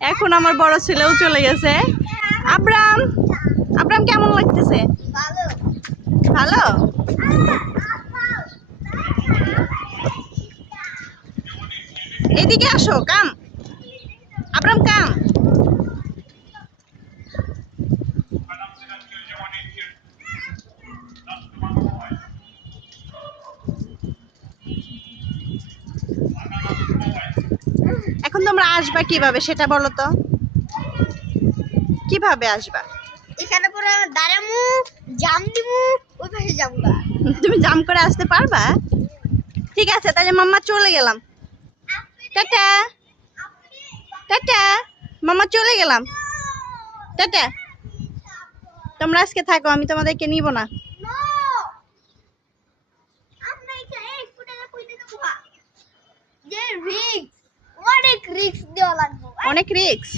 এখন আমার বড় ছেলেও চলে গেছে। আব্রাম, আব্রাম কেমন লাগতেছে? ভালো। ভালো। এদিকে আসো, কাম। আব্রাম কাম। এখন তোমরা আসবা কিভাবে সেটা বলো তো, কিভাবে আসবা? এখানে পুরো দাঁড়ামু, জাম দিমু, ওই পাশে যাবো না। তুমি জাম করে আসতে পারবা? ঠিক আছে, তাহলে মাম্মা চলে গেলাম। টাটা টাটা, মাম্মা চলে গেলাম। টাটা। তোমরা আজকে থাকো, আমি তোমাদেরকে নিব না। যে রিক্স, অনেক রিক্স দেওয়া লাগবে। অনেক রিস্ক।